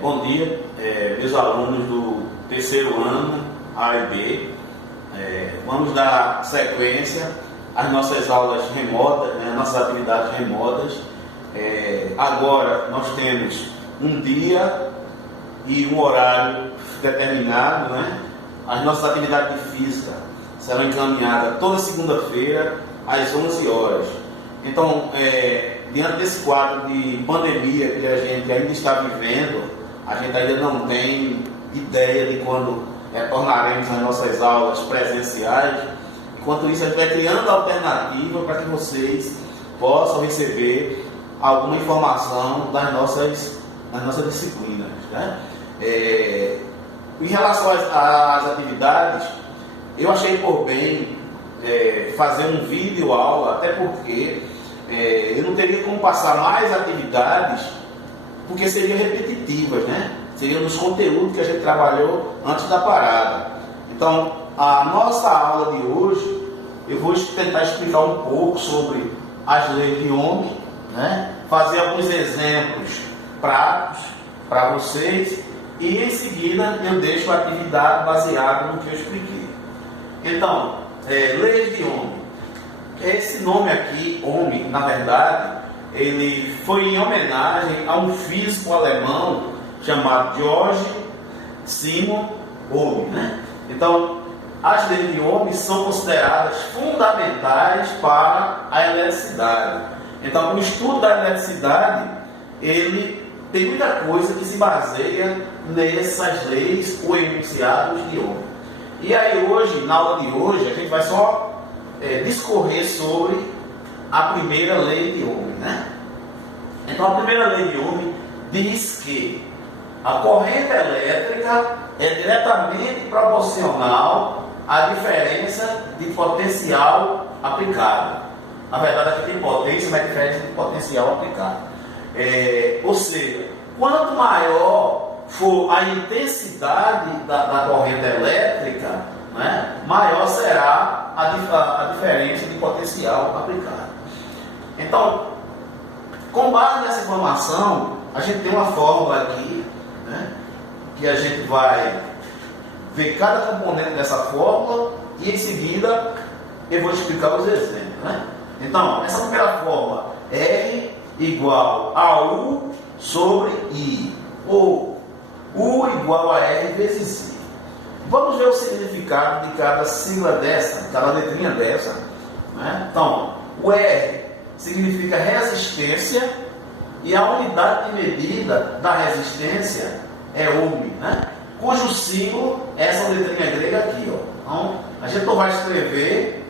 Bom dia, meus alunos do terceiro ano A e B. Vamos dar sequência às nossas aulas remotas, nossas atividades remotas. Agora nós temos um dia e um horário determinado, As nossas atividades de física serão encaminhadas toda segunda-feira às 11 horas. Então, diante desse quadro de pandemia que a gente ainda está vivendo, a gente ainda não tem ideia de quando retornaremos às nossas aulas presenciais. Enquanto isso, a gente vai criando alternativa para que vocês possam receber alguma informação das nossas disciplinas. Em relação às atividades, eu achei por bem fazer um vídeo aula, até porque eu não teria como passar mais atividades, porque seriam repetitivas, Seriam nos conteúdos que a gente trabalhou antes da parada. Então, a nossa aula de hoje, eu vou tentar explicar um pouco sobre as leis de Ohm, fazer alguns exemplos práticos para vocês, e em seguida eu deixo a atividade baseada no que eu expliquei. Então, leis de Ohm. Esse nome aqui, Ohm, na verdade, ele foi em homenagem a um físico alemão chamado Georg Simon Ohm. Então, as leis de Ohm são consideradas fundamentais para a eletricidade. Então, o estudo da eletricidade, ele tem muita coisa que se baseia nessas leis ou enunciados de Ohm. E aí hoje, na aula de hoje, a gente vai só discorrer sobre a primeira lei de Ohm. Então, a primeira lei de Ohm diz que a corrente elétrica é diretamente proporcional à diferença de potencial aplicado. Na verdade, aqui tem potência, mas diferença de potencial aplicado. Ou seja, quanto maior for a intensidade da corrente elétrica, maior será a diferença de potencial aplicado. Então, com base nessa informação, a gente tem uma fórmula aqui, que a gente vai ver cada componente dessa fórmula e em seguida eu vou explicar os exemplos. Então, essa primeira fórmula, R igual a U sobre I, ou U igual a R vezes I. Vamos ver o significado de cada sigla dessa, cada letrinha dessa. Então, o R significa resistência e a unidade de medida da resistência é Ohm, cujo símbolo é essa letrinha grega aqui. Então, a gente não vai escrever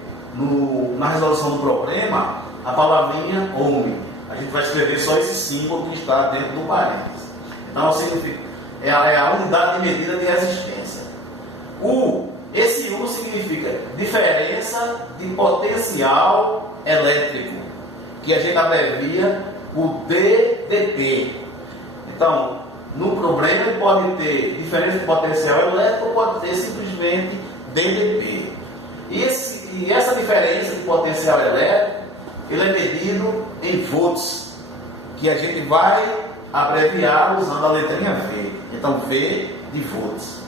na resolução do problema a palavrinha Ohm. A gente vai escrever só esse símbolo que está dentro do parênteses. Então, é a unidade de medida de resistência. Esse U significa diferença de potencial elétrico, que a gente abrevia por DDP. Então, no problema ele pode ter diferença de potencial elétrico ou pode ter simplesmente DDP. E essa diferença de potencial elétrico, ele é medido em volts, que a gente vai abreviar usando a letrinha V. Então, V de volts.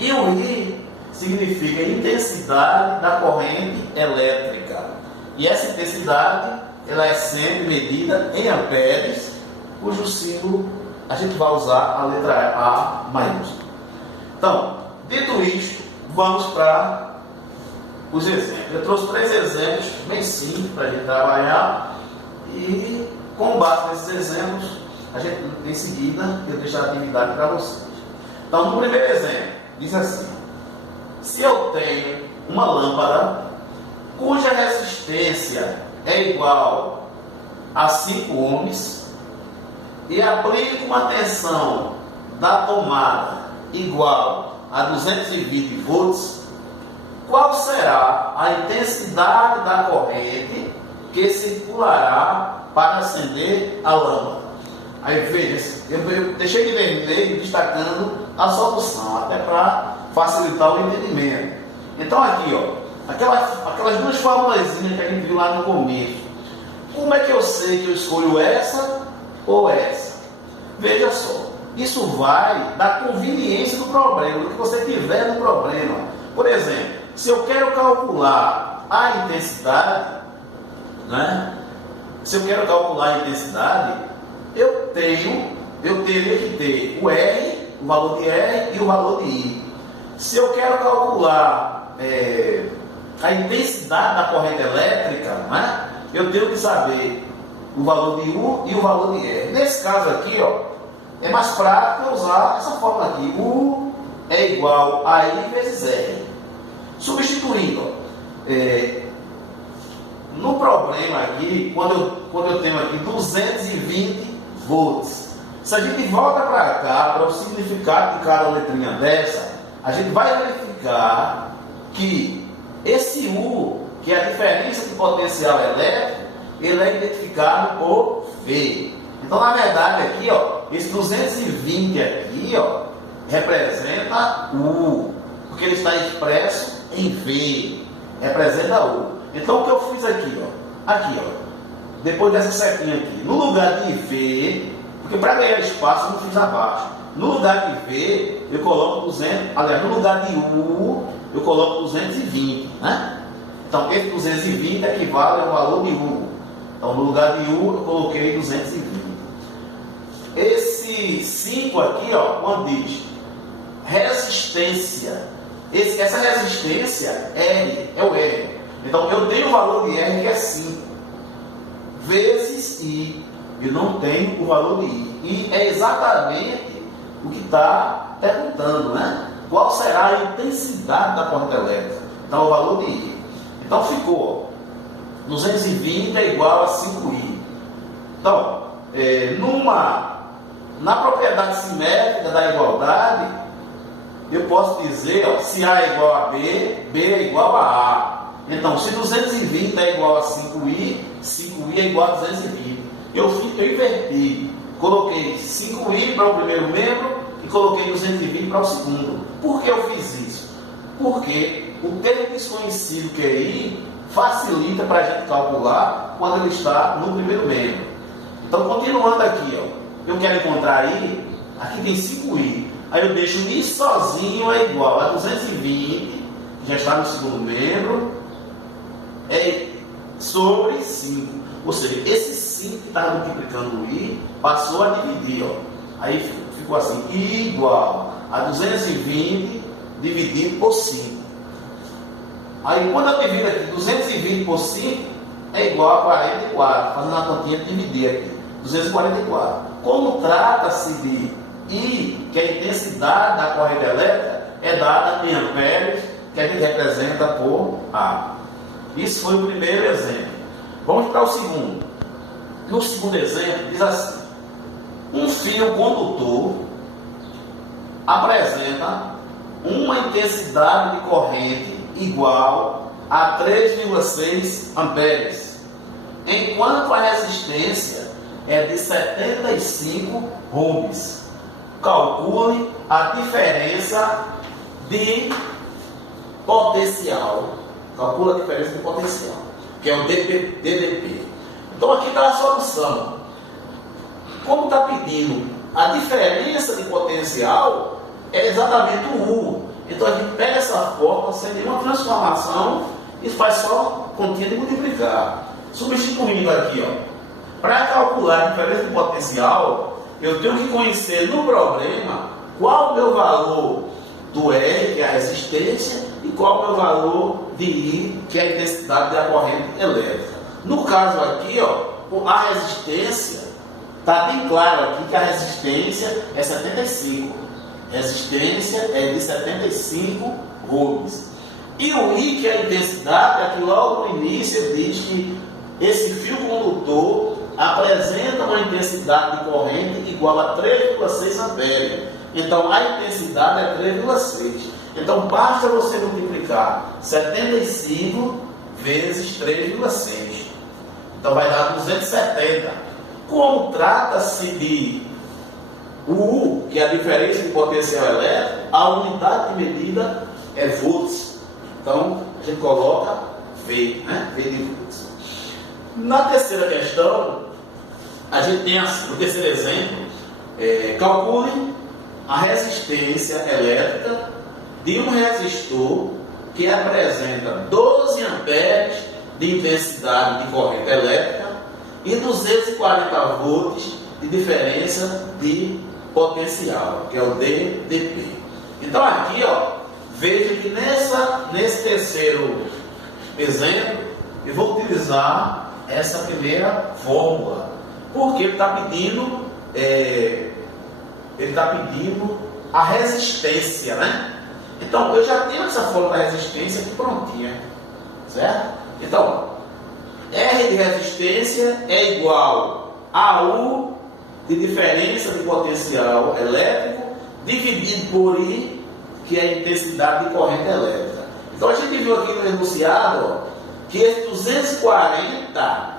E o I significa intensidade da corrente elétrica. E essa intensidade, ela é sempre medida em amperes, cujo símbolo a gente vai usar a letra A maiúscula. Então, dito isto, vamos para os exemplos. Eu trouxe 3 exemplos bem simples para a gente trabalhar e, com base nesses exemplos, a gente, em seguida, eu deixo a atividade para vocês. Então, no primeiro exemplo, diz assim: se eu tenho uma lâmpada cuja resistência é igual a 5 ohms e aplico uma tensão da tomada igual a 220 volts, qual será a intensidade da corrente que circulará para acender a lâmpada? Aí veja, eu deixei de ler destacando a solução, até para facilitar o entendimento. Então aqui, aquelas 2 formulazinhas que a gente viu lá no começo. Como é que eu sei que eu escolho essa ou essa? Veja só, isso vai da conveniência do problema, do que você tiver no problema. Por exemplo, se eu quero calcular a intensidade, né? Se eu quero calcular a intensidade, eu teria que ter o R, o valor de R e o valor de I. Se eu quero calcular a intensidade da corrente elétrica, né? Eu tenho que saber o valor de U e o valor de R. Nesse caso aqui, ó, é mais prático usar essa fórmula aqui. U é igual a I vezes R. Substituindo, no problema aqui, quando eu tenho aqui 220 volts, se a gente volta para cá, para o significado de cada letrinha dessa, a gente vai verificar que esse U, que é a diferença de potencial elétrico, ele é identificado por V. Então, na verdade, aqui, ó, esse 220 aqui, ó, representa U, porque ele está expresso em V, representa U. Então, o que eu fiz aqui, ó, depois dessa setinha aqui, no lugar de V, porque para ganhar espaço eu não fiz abaixo, no lugar de V, eu coloco 200, aliás, no lugar de U, eu coloco 220, né? Então, esse 220 equivale ao valor de U. Então, no lugar de U, eu coloquei 220. Esse 5 aqui, ó, quando diz resistência, essa resistência R é o R. Então, eu tenho o valor de R que é 5 vezes I. Eu não tenho o valor de I. I é exatamente o que está perguntando, né? Qual será a intensidade da corrente elétrica? Então, o valor de I. Então, ficou 220 é igual a 5I. Então, na propriedade simétrica da igualdade, eu posso dizer, ó, se A é igual a B, B é igual a A. Então, se 220 é igual a 5i, 5i é igual a 220. Eu inverti, coloquei 5i para o primeiro membro e coloquei 220 para o segundo. Por que eu fiz isso? Porque o termo desconhecido que é i facilita para a gente calcular quando ele está no primeiro membro. Então, continuando aqui, ó, eu quero encontrar i, aqui tem 5i. Aí eu deixo i sozinho é igual a 220, já está no segundo membro, sobre 5. Ou seja, esse 5 que estava multiplicando o i, passou a dividir. Ó. Aí ficou assim, i igual a 220 dividido por 5. Aí quando eu divido aqui, 220 por 5 é igual a 44. Fazendo a continha de dividir aqui, 244. Como trata-se de I, que é a intensidade da corrente elétrica, é dada em amperes, que a gente representa por A. Isso foi o primeiro exemplo. Vamos para o segundo. No segundo exemplo, diz assim: um fio condutor apresenta uma intensidade de corrente igual a 3,6 amperes, enquanto a resistência é de 75 ohms. Calcule a diferença de potencial. Calcula a diferença de potencial, que é o DDP. Então aqui está a solução. Como está pedindo a diferença de potencial, é exatamente o U. Então a gente pega essa fórmula sem nenhuma transformação e faz só continha de multiplicar. Substituindo aqui, para calcular a diferença de potencial, eu tenho que conhecer no problema qual o meu valor do R, que é a resistência, e qual o meu valor de I, que é a intensidade da corrente elétrica. No caso aqui, a resistência, está bem claro aqui que a resistência é 75. Resistência é de 75 ohms. E o I, que é a intensidade, aqui logo no início diz que esse fio condutor apresenta uma intensidade de corrente igual a 3,6 amperes. Então, a intensidade é 3,6. Então, basta você multiplicar 75 vezes 3,6. Então, vai dar 270. Como trata-se de U, que é a diferença de potencial elétrico, a unidade de medida é volts. Então, a gente coloca V, né? V de volts. Na terceira questão, a gente tem o terceiro exemplo, Calcule a resistência elétrica de um resistor que apresenta 12 amperes de intensidade de corrente elétrica e 240 volts de diferença de potencial, que é o DDP. Então aqui, veja que nesse terceiro exemplo, eu vou utilizar essa primeira fórmula, porque ele está pedindo a resistência, né? Então, eu já tenho essa fórmula da resistência aqui prontinha, certo? Então, R de resistência é igual a U de diferença de potencial elétrico dividido por I, que é a intensidade de corrente elétrica. Então, a gente viu aqui no enunciado que esse 240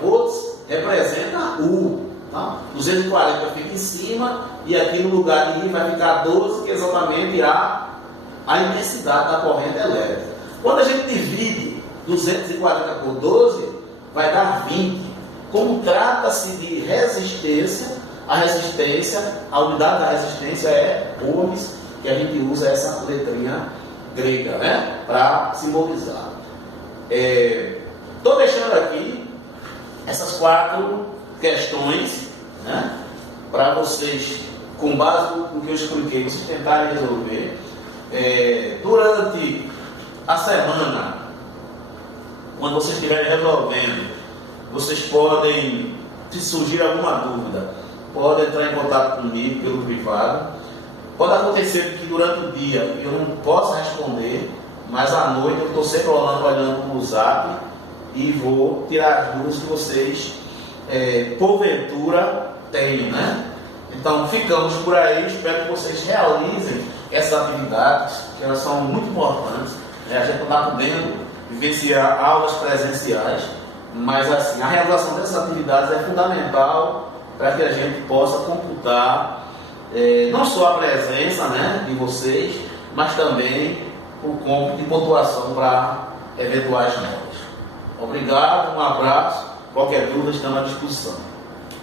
volts representa U. Tá? 240 fica em cima e aqui no lugar de I vai ficar 12, que é exatamente a intensidade da corrente elétrica. Quando a gente divide 240 por 12, vai dar 20. Como trata-se de resistência, a unidade da resistência é ohms, que a gente usa essa letrinha grega, né, para simbolizar. Estou deixando aqui essas 4 questões, né, para vocês, com base no que eu expliquei, vocês tentarem resolver. Durante a semana, quando vocês estiverem resolvendo, vocês podem, se surgir alguma dúvida, podem entrar em contato comigo pelo privado. Pode acontecer que durante o dia eu não possa responder, mas à noite eu estou sempre olhando no Zap e vou tirar as dúvidas que vocês, porventura, tenham, né? Então, ficamos por aí. Espero que vocês realizem essas atividades, que elas são muito importantes, né? A gente não está podendo vivenciar aulas presenciais, mas assim, a realização dessas atividades é fundamental para que a gente possa computar não só a presença, né, de vocês, mas também o cômputo de pontuação para eventuais notas. Obrigado, um abraço. Qualquer dúvida, estamos à disposição.